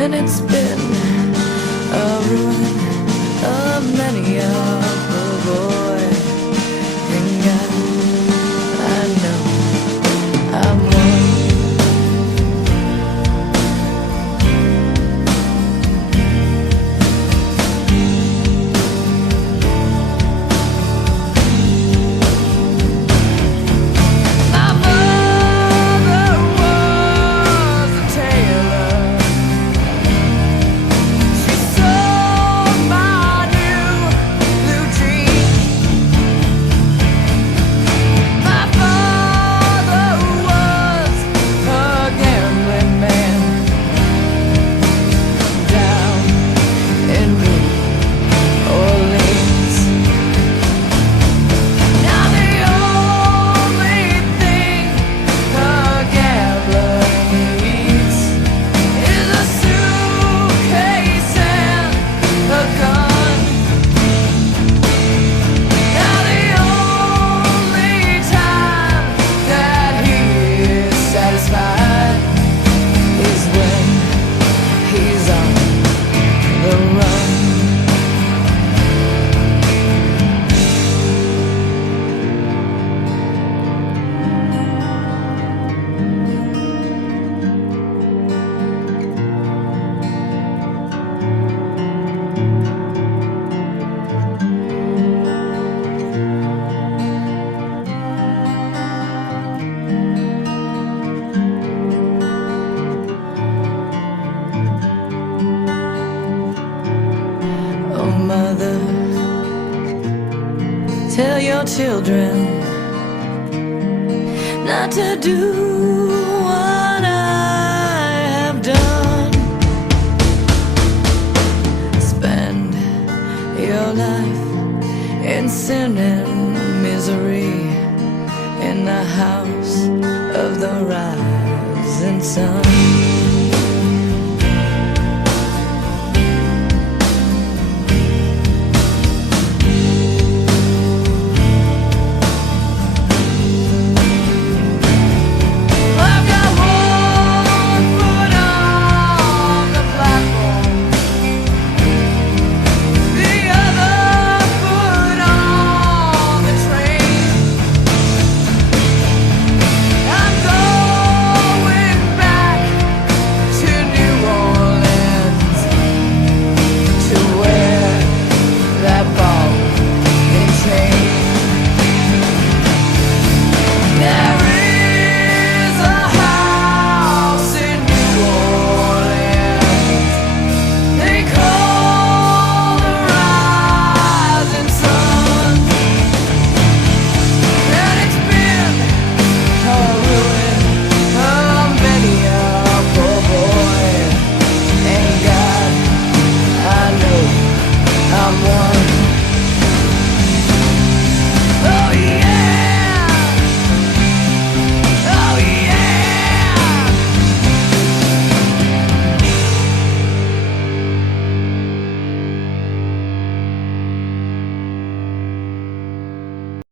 and it's been a ruin of many a poor boy. And God, I know I'm one. My mother was a tailor. She sold my new blue jeans. My father was a gambling man down in New Orleans. Now the only thing a gambler needs is a suitcase and a gun. Now the only time that he is satisfied is when he's on the run. Oh, mother, tell your children not to do what I have done. Spend your life in sin and misery in the house of the rising sun.